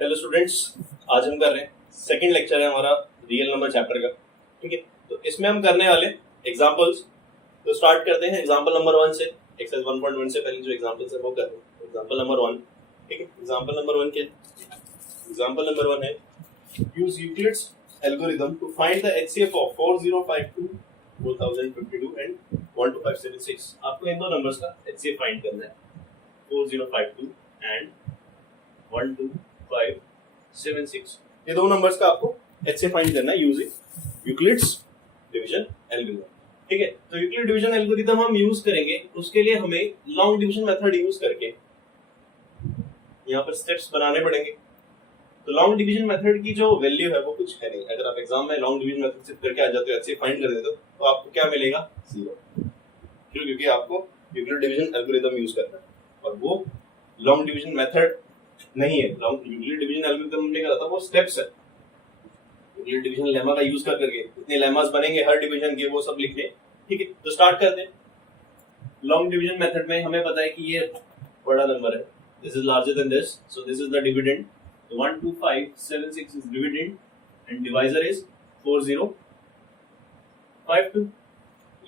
Hello students, आज हम कर रहे हैं सेकंड लेक्चर है हमारा रियल नंबर चैप्टर का। ठीक है, तो इसमें हम करने वाले एग्जांपल्स। तो स्टार्ट करते हैं एग्जांपल नंबर 1 से। एक्सरसाइज 1.1 से पहले जो एग्जांपल्स है वो कर रहे हैं। एग्जांपल नंबर 1, ठीक है। एग्जांपल नंबर 1 क्या है? एग्जांपल नंबर 1 है use Euclid's algorithm to find the HCF of 4052 4052 and 12576। आपको इन दो नंबर्स का एचसीएफ फाइंड करना है, 4052 एंड 12576। ये दो नंबर्स का आपको एचसीएफ फाइंड करना है यूजिंग यूक्लिड्स डिवीजन एल्गोरिथम। ठीक है, तो यूक्लिड डिवीजन एल्गोरिथम हम यूज करेंगे, उसके लिए हमें लॉन्ग डिवीजन मेथड यूज करके यहाँ पर स्टेप्स बनाने पड़ेंगे। तो लॉन्ग डिवीजन मेथड की जो वैल्यू है वो कुछ है नहीं। अगर आप एग्जाम में लॉन्ग डिवीजन मेथड सिर्फ करके आ जाते हो, एचसीएफ फाइंड कर देते हो, तो आपको क्या मिलेगा? 0। क्योंकि आपको यूक्लिड डिवीजन एल्गोरिथम यूज करना है और वो लॉन्ग डिवीजन मेथड नहीं है। लॉन्ग यूक्लिड डिवीजन एल्गोरिथम हमने कहा था वो स्टेप्स है। यूक्लिड डिवीजन लेमा का यूज करके इतने लेमास बनेंगे हर डिवीजन के, वो सब लिखने। ठीक है, तो स्टार्ट करते हैं। लॉन्ग डिवीजन मेथड में हमें पता है कि ये बड़ा नंबर है, this is larger than this, so this is the dividend. 12576 is dividend and divisor is 4052।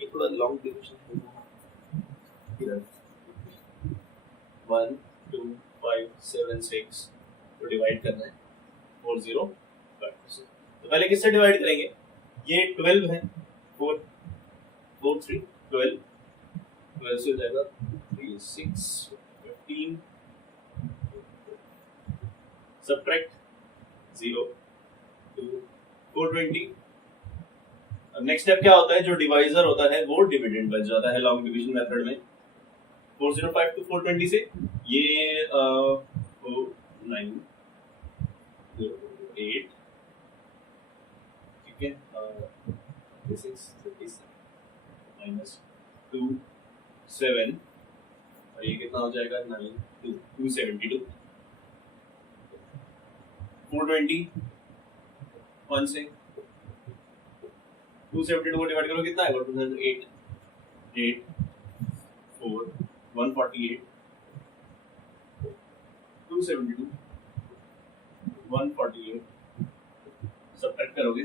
ये थोड़ा लॉन्ग डिवीजन है। 12576 को डिवाइड करना है 4052 से। तो पहले किससे डिवाइड करेंगे? ये 12 है, 4 4 3 12 12 से हो जाएगा 3 6 15 सब्ट्रैक्ट 0 2 420। अब नेक्स्ट स्टेप क्या होता है? जो डिवाइजर होता है वो डिविडेंड बच जाता है लॉन्ग डिवीजन मेथड में। 405 to 420 से ये 9 8, ठीक है, 36 माइनस 2 7 और ये कितना हो जाएगा? 9 272। 420 1 से 272 को डिवाइड करो, कितना आएगा? 8 8 4 148 272 148 सब्ट्रैक्ट करोगे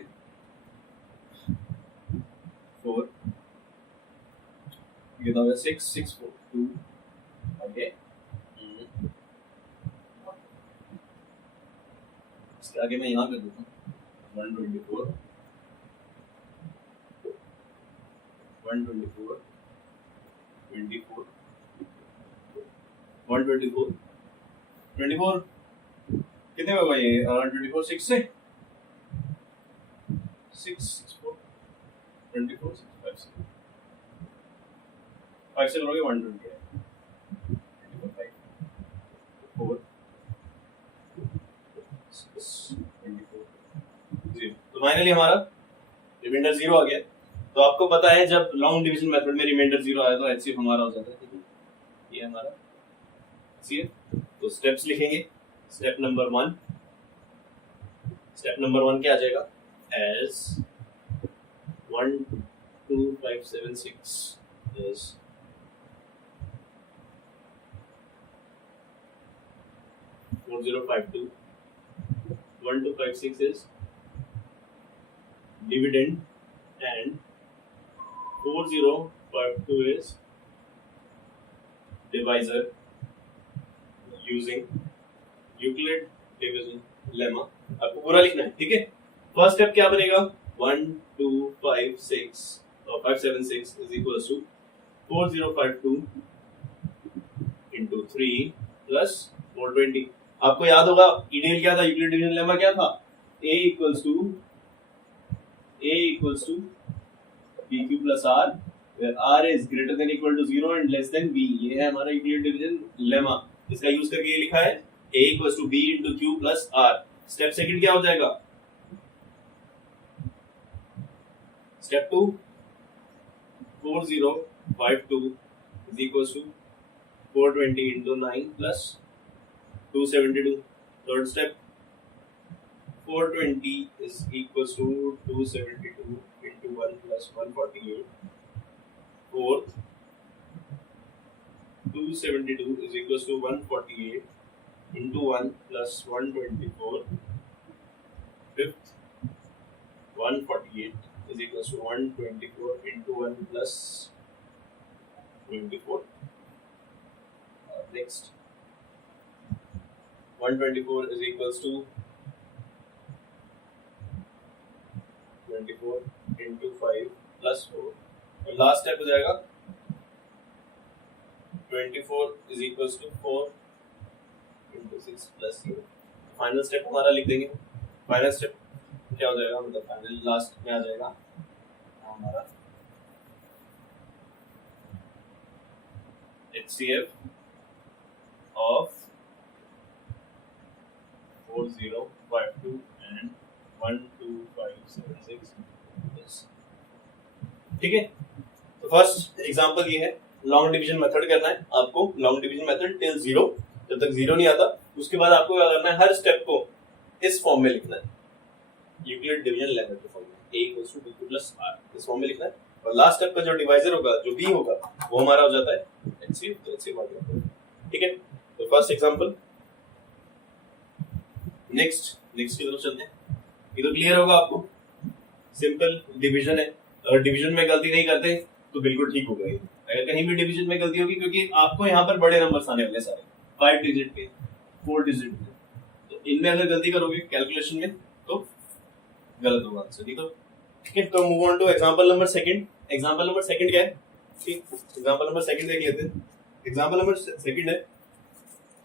4 कितना होगा? 6 6 4 2 आगे इसके आगे मैं यहाँ कर देता हूँ 124 124 24 124 24 कितने होगा ये? 24 6 से 6 6 4 24 6 5 से 5 से करोगे 120 4 6 24 0। तो फाइनली हमारा रिमाइंडर 0 आ गया। तो आपको पता है जब लॉन्ग डिवीजन मेथड में रिमाइंडर 0 आया तो एचसीएफ हमारा हो जाता है। ये हमारा एचसीएफ। तो स्टेप्स लिखेंगे। स्टेप नंबर 1 क्या आ जाएगा? As 12576 is 4052 1256 is dividend and 4052 is divisor using Euclid division lemma। आपको पूरा लिखना है, ठीक है। फर्स्ट स्टेप क्या बनेगा? 1256 और 576 is equals to 4052 into 3 plus 420। आपको याद होगा ईडेल क्या था? यूक्लिड डिवीजन लेमा क्या था? a equals to pq plus r where r is greater than equal to 0 and less than b। ये है हमारा यूक्लिड डिवीजन लेमा। इसका यूज करके ये लिखा है a equals to b into q plus r। Step second क्या हो जाएगा? Step 2 4052 is equals to 420 into 9 plus 272। Third step 420 is equals to 272 into 1 plus 148। fourth 272 is equals to 148 into 1 plus 124, fifth 148 is equals to 124 into 1 plus 24. Next 124 is equals to 24 into 5 plus 4, और last step हो जाएगा 24 is equals to 4 into 6 plus 0. Final step हमारा लिख देंगे. Final step क्या हो जाएगा, मतलब फाइनल लास्ट में आ जाएगा हमारा HCF of 4052 and 12576. ठीक है, तो फर्स्ट एग्जांपल ये है. लॉन्ग डिवीजन मेथड करना है आपको. लॉन्ग डिवीजन मेथड टिल 0, जब तक 0 नहीं आता उसके बाद आपको क्या करना है, हर स्टेप को इस फॉर्म में लिखना है, यूक्लिड डिवीजन लेवल के फॉर्म में, a = b + r इस फॉर्म में लिखना है. और लास्ट स्टेप का जो डिवाइजर होगा, जो b होगा, वो हमारा हो जाता है HCF. तो HCF आ गया. ठीक है, तो फर्स्ट एग्जांपल. नेक्स्ट की तरफ चलते हैं. ये तो क्लियर होगा आपको, सिंपल डिवीजन है. अगर डिवीजन में गलती नहीं करते तो बिल्कुल ठीक होगा. अगर कहीं भी डिवीजन में गलती होगी, क्योंकि आपको यहाँ पर बड़े नंबर्स आने वाले सारे 5 डिजिट के, 4 डिजिट के, तो इनमें अगर गलती करोगे कैलकुलेशन में तो गलत होगा आंसर. ठीक है, तो move on two example number second. Example number second क्या है? ठीक, एग्जांपल नंबर सेकंड देख लेते हैं. एग्जांपल नंबर सेकंड है,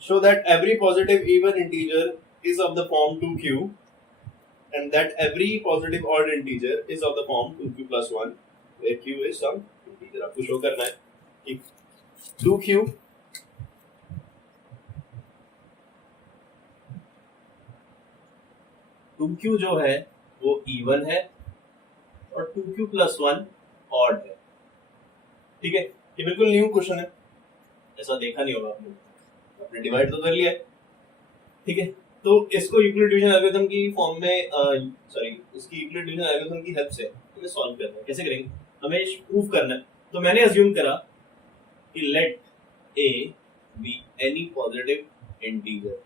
show that every positive even integer is of the form 2q and that every positive odd integer is of the form 2q plus 1 where q is some integer. आपको show करना है कि 2q जो है वो even है और 2q plus 1 odd है. ठीक है, ये बिल्कुल न्यू क्वेश्चन है, ऐसा देखा नहीं होगा आपने डिवाइड तो कर लिया है. ठीक है, तो इसको यूक्लिड डिवीजन एल्गोरिथम की फॉर्म में इसकी यूक्लिड डिवीजन एल्गोरिथम की हेल्प से हमें सॉल्व करना है. कैसे करेंगे, हमें प्रूव करना है. तो मैंने अज्यूम करा कि let a be any positive integer.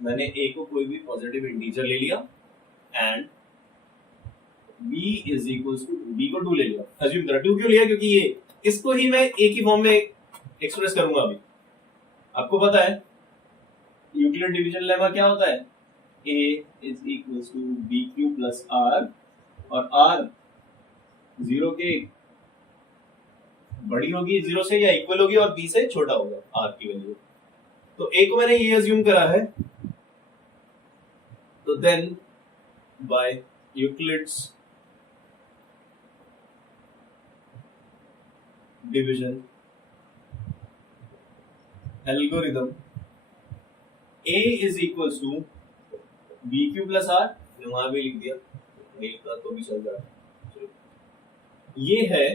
मैंने a को कोई भी पॉजिटिव इंटीजर ले लिया and b is equals to b को 2 ले लिया. अज्यूम करा. 2 क्यों लिया, क्योंकि ये इसको ही मैं a की फॉर्म में एक्सप्रेस करूंगा. अभी आपको पता है यूक्लिड डिवीजन लेमा क्या होता है, a is equals to bq plus r, और r 0 के बड़ी होगी 0 से या इक्वल होगी और b से छोटा होगा r की वैल्यू. तो a को मैंने ये अज्यूम करा है. तो then by Euclid's division algorithm a is equals to bq plus r, वहां भी लिख दिया, नहीं लिखा तो भी चल जाएगा. ये है,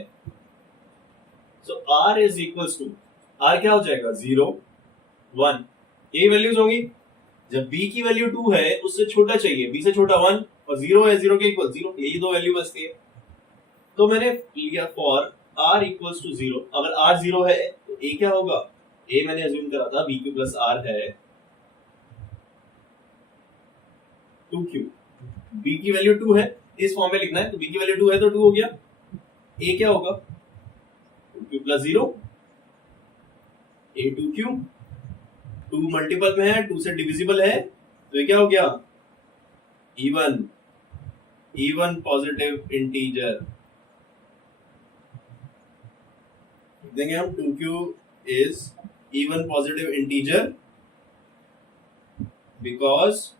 so r is equals to, r क्या हो जाएगा 0 1, ये वैल्यूज होंगी. जब b की वैल्यू 2 है, उससे छोटा चाहिए, b से छोटा 1, और 0 है 0 के इक्वल 0, यही दो वैल्यू बचती है. तो मैंने लिया फॉर r इक्वल्स टू 0. अगर r 0 है तो a क्या होगा, a मैंने अज्यूम करा था bq plus r है 2q. b की वैल्यू 2 है, इस फॉर्म में लिखना है, तो b की वैल्यू 2 है तो 2 हो गया. a क्या होगा 2q plus 0, a 2q, 2 multiple में है, 2 से डिविजिबल है, तो ये क्या हो गया इवन पॉजिटिव इंटीजर. देंगे हम 2q is even positive integer because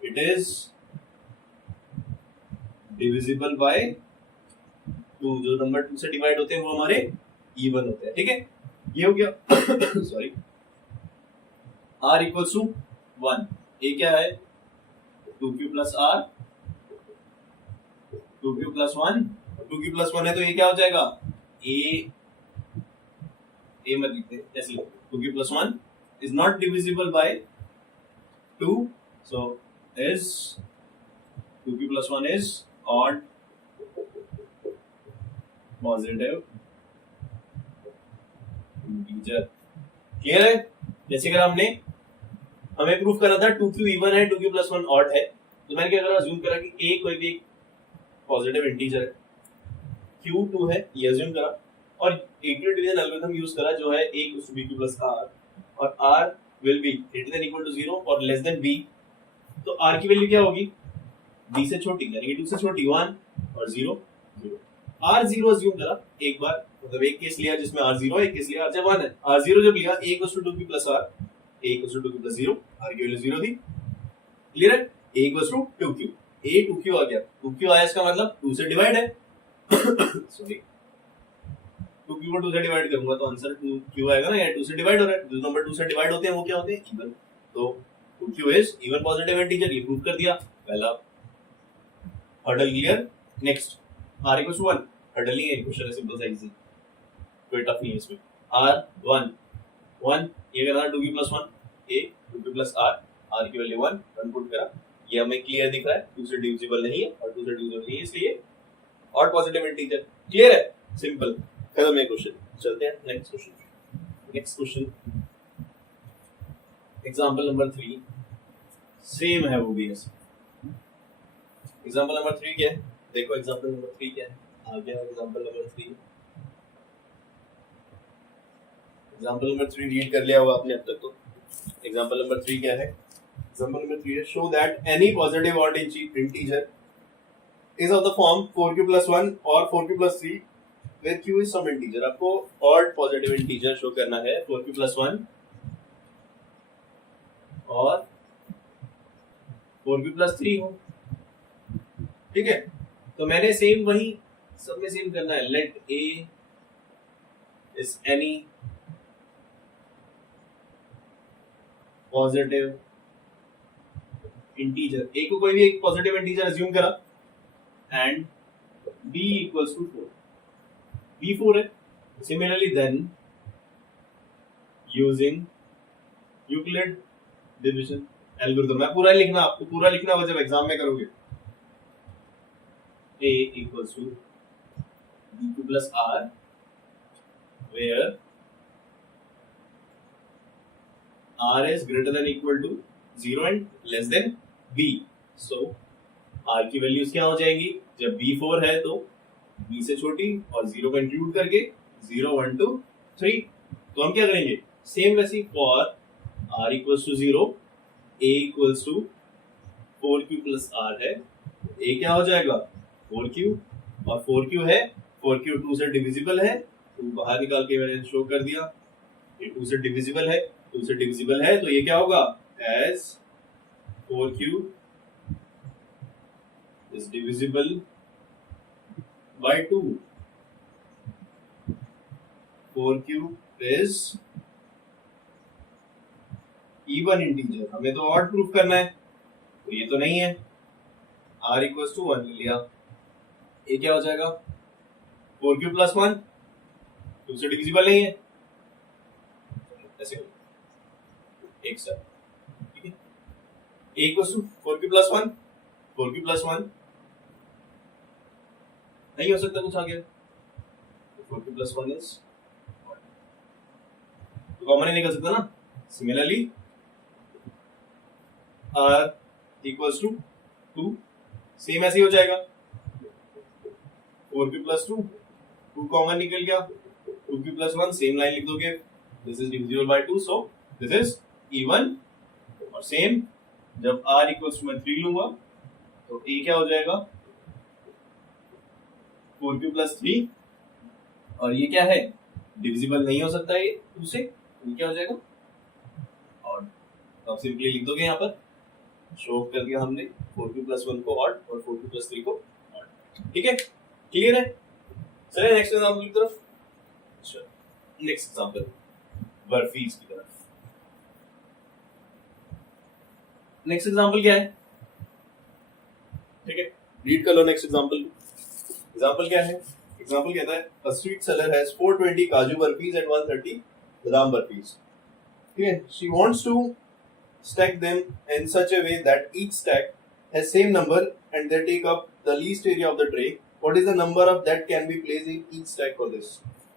it is divisible by 2. जो नंबर 2 से डिवाइड होते हैं वो हमारे इवन होते हैं. ठीक है, ये हो गया. Sorry, r equals to 1, a क्या है 2q plus r, 2q plus 1, 2q plus 1 है तो ये क्या हो जाएगा a मत लिखते, ऐसे लिखो 2q plus 1 is not divisible by 2, so is 2q plus 1 is odd positive integer. Clear है? जैसे अगर हमें प्रूफ करा था 2q इवन है 2q प्लस 1 ऑड है, तो मैंने क्या करा, अज्यूम करा कि a कोई भी पॉजिटिव इंटीजर है, q 2 है ये अज्यूम करा, और यूक्लिड डिवीजन एल्गोरिथम यूज करा जो है a equal to b q plus r, और r will be greater than equal to 0 और लेस देन b। तो r की वैल्यू क्या होगी, b से छोटी यानी कि 2 से छोटी 1 और 0 0। r 0 अज्यूम करा एक बार, मतलब एक केस लिया जिसमें r 0 है, एक केस लिया r जब 1 है। r 0 जब लिया a equal to 2q plus r, a equal to 2q plus 0, r की वैल्यू 0 थी। क्लियर है? a equal to 2q, a 2q आ गया, 2q आया इसका मतलब 2 से डिवाइड है सॉरी 2q को 2 से डिवाइड करूंगा तो आंसर 2q आएगा ना, या 2 से डिवाइड हो रहा है, जो नंबर 2 से डिवाइड होते हैं वो क्या होते हैं, इवन। तो 2q is even positive integer, ये प्रूव कर दिया पहला hurdle. Clear? Next r equal to 1, hurdle नहीं है, क्वेश्चन है सिंपल सा इजी, कोई टफ नहीं है इसमें। r 1 1 ये करना 2q plus 1 a 2q plus r की वैल्यू 1 पुट करा, ये हमें क्लियर दिख रहा है 2 से डिविजिबल नहीं है और 2 से डिविजिबल नहीं है, इसलिए ऑड पॉजिटिव इंटीजर। क्लियर है? सिंपल, खत्म है क्वेश्चन। चलते हैं next question. Next question example number 3, same है वो भी ऐसे। एग्जांपल नंबर 3 क्या है, देखो एग्जांपल नंबर 3 क्या है, आ गया example number 3। Example number 3 read कर लिया होगा आपने अब तक तो। एग्जांपल नंबर 3 क्या है, एग्जांपल नंबर 3 है show that any positive odd integer is of the form 4q plus 1 or 4q plus 3 where q is some integer। आपको odd positive integer शो करना है 4q plus 1 और 4q plus 3 हो, ठीक है। तो मैंने सेम वही सब में सेम करना है, let a is any positive integer, a को कोई भी एक पॉजिटिव इंटीजर अज्यूम करा and b equals to 4, b 4 है। Similarly then using Euclid division algorithm, मैं पूरा लिखना, आपको पूरा लिखना होगा जब एग्जाम में करोगे। a equals to b2 plus r where r is greater than equal to 0 and less than b। so r की वैल्यूज क्या हो जाएंगी, जब b4 है तो b से छोटी और 0 को इंक्लूड करके 0 1 2 3। तो हम क्या करेंगे, सेम वैसे for r equals to 0 a equals to 4q plus r है, a क्या हो जाएगा 4q, और 4q है 4q 2 से डिविजिबल है, तो बाहर निकाल के मैंने शो कर दिया, ये 2 से डिविजिबल है, 2 से डिविजिबल है तो ये क्या होगा, as 4q is divisible by 2, 4q is even integer, हमें तो ऑड प्रूफ करना है तो ये तो नहीं है, r इक्वल्स टू 1 ले लिया, ये क्या हो जाएगा 4q प्लस 1, 2 से डिविजिबल नहीं है ऐसे एक साथ, ठीक है। a equals to 4q plus 1, 4q plus 1 नहीं हो सकता, कुछ आ गया 4q प्लस 1 इज तो कॉमन नहीं निकल सकता ना। Similarly r equals to 2, same ऐसे ही हो जाएगा 4q प्लस 2, 2 कॉमन निकल गया, 2q प्लस 1 सेम लाइन लिख दोगे, this is divisible by 2 so this is even. और सेम जब r इक्वल्स टू मैं 3 लूंगा तो a क्या हो जाएगा 4q प्लस 3, और ये क्या है डिविजिबल नहीं हो सकता ये 2 से, ये क्या हो जाएगा ऑड। तो आप सिंपली लिख दोगे यहाँ पर, शो कर दिया हमने 4q प्लस 1 को ऑड और 4q प्लस 3 को ऑड, ठीक है। क्लियर है? चलिए नेक्स्ट एग्जांपल की तरफ। अच्छा नेक्स्ट एग्जांपल बर्फीज की तरफ। नेक्स्ट एग्जांपल क्या है, ठीक है, रीड कर लो नेक्स्ट एग्जांपल। एग्जांपल क्या है, एग्जांपल कहता है a sweet seller has 420 काजू बर्फीज and 130 बादाम बर्फीज, ठीक है। she wants to stack them in such a way that each stack has same number and they take up the least area of the tray। what is the number of that can be placed in each stack for this,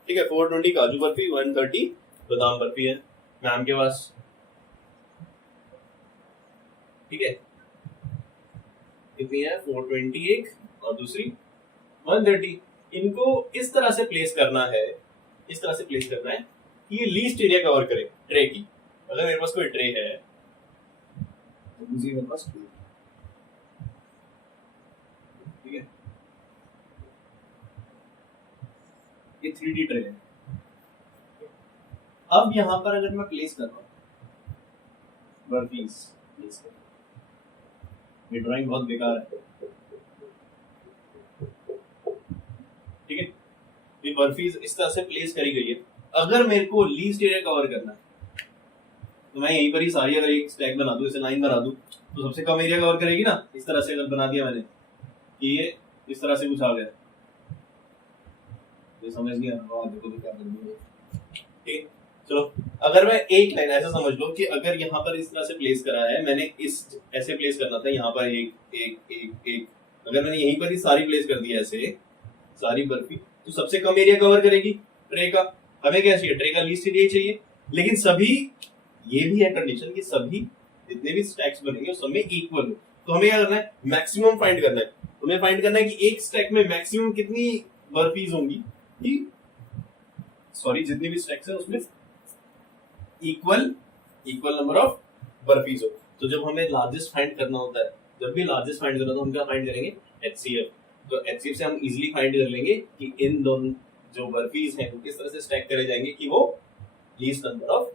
ठीक है। 420 काजू बर्फी, 130 बादाम बर्फी है ma'am के पास, ठीक है, कितनी है 420 और दूसरी 130। इनको इस तरह से प्लेस करना है, इस तरह से प्लेस करना है कि ये लीस्ट एरिया कवर करे ट्रे की। अगर मेरे पास कोई ट्रे है तो मुझे मेरे पास ट्रे, ठीक है, ये 3D ट्रे है। अब यहां पर अगर मैं प्लेस कर रहा हूं बर्फीज, ये ड्राइंग बहुत बेकार है, ठीक है, ये बर्फीज इस तरह से प्लेस करी गई है। अगर मेरे को लीस्ट एरिया कवर करना है तो मैं यहीं पर ही सारी अगर एक स्टैक बना दूं, जैसे लाइन बना दूं, तो सबसे कम एरिया कवर करेगी ना। इस तरह से अगर बना दिया मैंने कि ये इस तरह से कुछ आ गया, ये समझ नहीं आ रहा, देखो तो क्या कर दूंगा, ठीक। चलो अगर मैं एक लाइन ऐसा समझ लो कि अगर यहाँ पर इस तरह से प्लेस करा है मैंने, इस ऐसे प्लेस करना था, यहाँ पर एक एक एक एक, अगर मैंने यहीं पर ही सारी प्लेस कर दी ऐसे सारी बर्फी, तो सबसे कम एरिया कवर करेगी ट्रे का। हमें क्या चाहिए, ट्रे का लीस्ट एरिया चाहिए, लेकिन सभी, ये भी है कंडीशन कि सभी जितने भी स्टैक्स बनेंगे सब में इक्वल हो। तो हमें क्या करना है, मैक्सिमम फाइंड करना है। हमें फाइंड करना है कि एक स्टैक में मैक्सिमम कितनी बर्फीज होंगी, कि सॉरी जितनी भी स्टैक्स है उसमें इक्वल नंबर ऑफ बर्फीज हो। तो जब हमें लार्जेस्ट फाइंड करना होता है, जब भी लार्जेस्ट फाइंड करना, तो हम क्या फाइंड करेंगे, एचसीएफ। तो एचसीएफ से हम इजीली फाइंड कर लेंगे कि इन दोनों जो बर्फीज हैं वो किस तरह से स्टैक करे जाएंगे कि वो least number of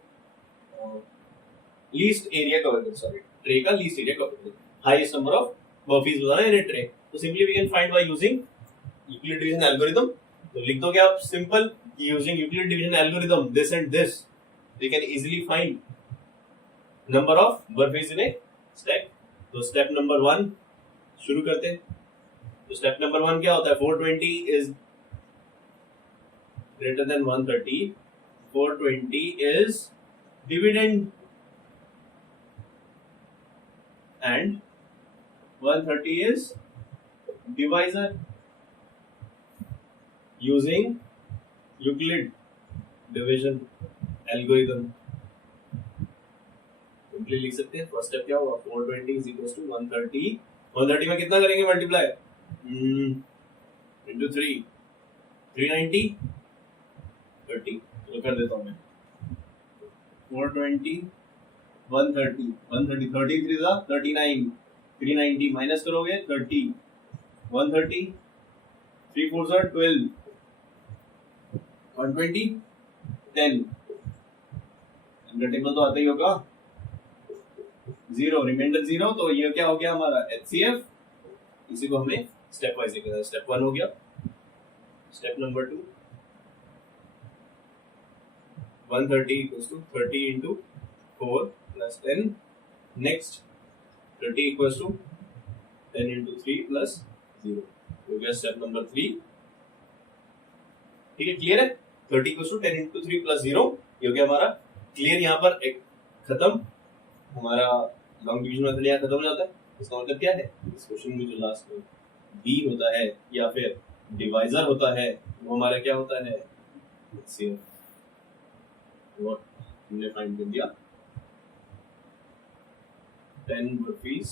least area cover कर, सॉरी ट्रे का लीस्ट एरिया कवर कर, हाईएस्ट नंबर ऑफ बर्फीज बताना है ट्रे। तो simply we can find by using Euclid division algorithm. तो लिख दो क्या आप simple, using Euclid division algorithm this and this we can easily find number of burpees in a stack। तो step number 1 शुरू करते हैं। तो स्टेप नंबर 1 क्या होता है, 420 is greater than 130, 420 is dividend and 130 is divisor using Euclid division algorithm. Simply लिख सकते हैं, फर्स्ट स्टेप क्या होगा, 420 is equals to 130, 130 में कितना करेंगे मल्टीप्लाई, into 3, 390, 30, तो कर देता हूं मैं 420, 130, 130, 33 था 39, 390 माइनस करोगे 30, 130, 3 4 12, 120, 10, टेबल तो आता ही होगा, 0 रिमाइंडर 0, तो ये क्या हो गया हमारा एचसीएफ। इसी को हमें स्टेप वाइज लिखना है। स्टेप 1 हो गया, step number 2 130 equals to 30 into 4 plus 10, next 30 equals to 10 into 3 plus 0 हो गया स्टेप नंबर 3, ठीक है, क्लियर है। 30 इक्वल्स टू 10 इंटू 3 प्लस 0 ये हो गया हमारा क्लियर। यहाँ पर एक खत्म, हमारा लॉन्ग डिवीजन मेथड यहाँ खत्म हो जाता है। इसका मतलब क्या है, इस क्वेश्चन में जो लास्ट में बी होता है या फिर डिवाइजर होता है वो हमारा क्या होता है, वो हमने फाइंड कर दिया 10 बर्फीज,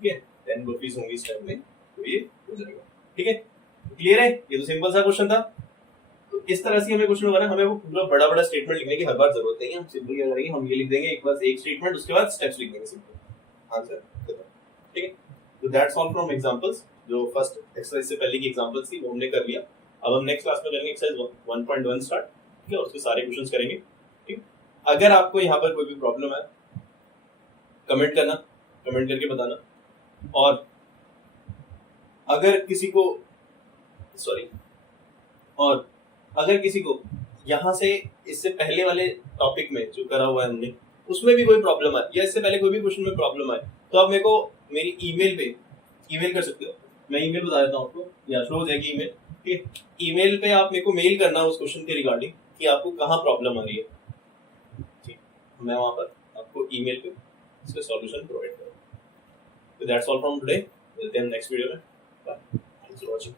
ठीक है, 10 बर्फीज होंगी स्टेप में, तो ये हो जाएगा, ठीक है, क्लियर है। ये तो सिंपल सा क्वेश्चन था। तो इस तरह से हमें क्वेश्चन होगा ना, हमें वो पूरा बड़ा बड़ा स्टेटमेंट लिखने की हर बार जरूरत नहीं है। हम सिंपल क्या करेंगे, हम ये लिख देंगे एक बार एक स्टेटमेंट, उसके बाद स्टेप्स लिख देंगे, सिंपल आंसर खत्म, ठीक है। तो दैट्स ऑल फ्रॉम एग्जांपल्स। जो फर्स्ट एक्सरसाइज से पहले की एग्जांपल्स थी वो हमने कर लिया। अब हम नेक्स्ट क्लास में करेंगे एक्सरसाइज 1.1 स्टार्ट, ठीक है, उसके सारे क्वेश्चंस करेंगे, ठीक। अगर आपको यहाँ पर कोई भी प्रॉब्लम है कमेंट करना, कमेंट करके बताना। और अगर किसी को और अगर किसी को यहाँ से इससे पहले वाले टॉपिक में जो करा हुआ है हमने उसमें भी कोई प्रॉब्लम आए, या इससे पहले कोई भी क्वेश्चन में प्रॉब्लम आए, तो आप मेरे को मेरी ईमेल पे ईमेल कर सकते हो। मैं ईमेल बता देता हूँ आपको, या शो हो जाएगी ईमेल, ठीक है। ईमेल पे आप मेरे को मेल करना उस क्वेश्चन के रिगार्डिंग कि आपको कहाँ प्रॉब्लम आ रही है, ठीक, मैं वहाँ पर आपको ईमेल पे इसका सॉल्यूशन प्रोवाइड करूँगा। So that's all from today. We'll see you in the next video. Bye. Thanks for watching.